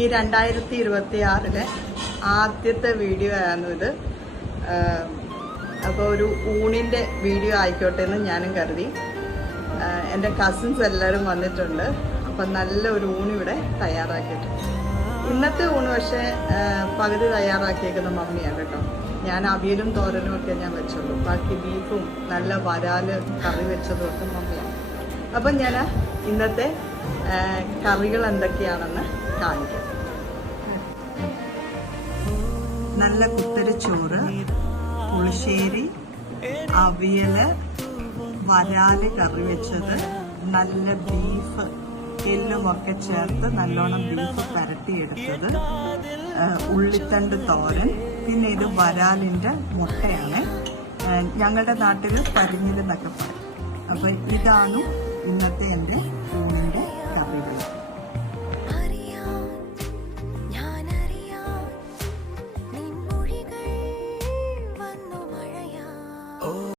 ഈ 2026 ആദ്യത്തെ വീഡിയോ ആയിരുന്നു ഇത്. അപ്പോൾ ഒരു ഊണിൻ്റെ വീഡിയോ ആയിക്കോട്ടെ എന്ന് ഞാനും കരുതി. എൻ്റെ കസിൻസ് എല്ലാവരും വന്നിട്ടുണ്ട്. അപ്പം നല്ല ഒരു ഊണിവിടെ തയ്യാറാക്കിയിട്ടുണ്ട്. ഇന്നത്തെ ഊണ് പക്ഷേ പകുതി തയ്യാറാക്കിയേക്കുന്ന മമ്മിയാണ് കേട്ടോ. ഞാൻ അവിയലും തോരനും ഒക്കെ ഞാൻ വെച്ചുള്ളൂ. ബാക്കി ബീഫും നല്ല വരാല് കറി വെച്ചതും ഒക്കെ മമ്മിയാണ്. അപ്പം ഞാൻ ഇന്നത്തെ കറികൾ എന്തൊക്കെയാണെന്ന് കാണിക്കാം. നല്ല കുത്തരി ചോറ്, പുളിശ്ശേരി, അവിയല്, വരാല് കറി വെച്ചത്, നല്ല ബീഫ് എല്ലുമൊക്കെ ചേർത്ത് നല്ലോണം ബീഫ് പരട്ടിയെടുത്തത്, ഉള്ളിത്തണ്ട് തോരൻ, പിന്നെ ഇത് വരാലിൻ്റെ മുട്ടയാണ്. ഞങ്ങളുടെ നാട്ടിൽ പരിഞ്ഞിലെന്നൊക്കെ പറയും. അപ്പം ഇതാണ് ഇന്നത്തെ എൻ്റെ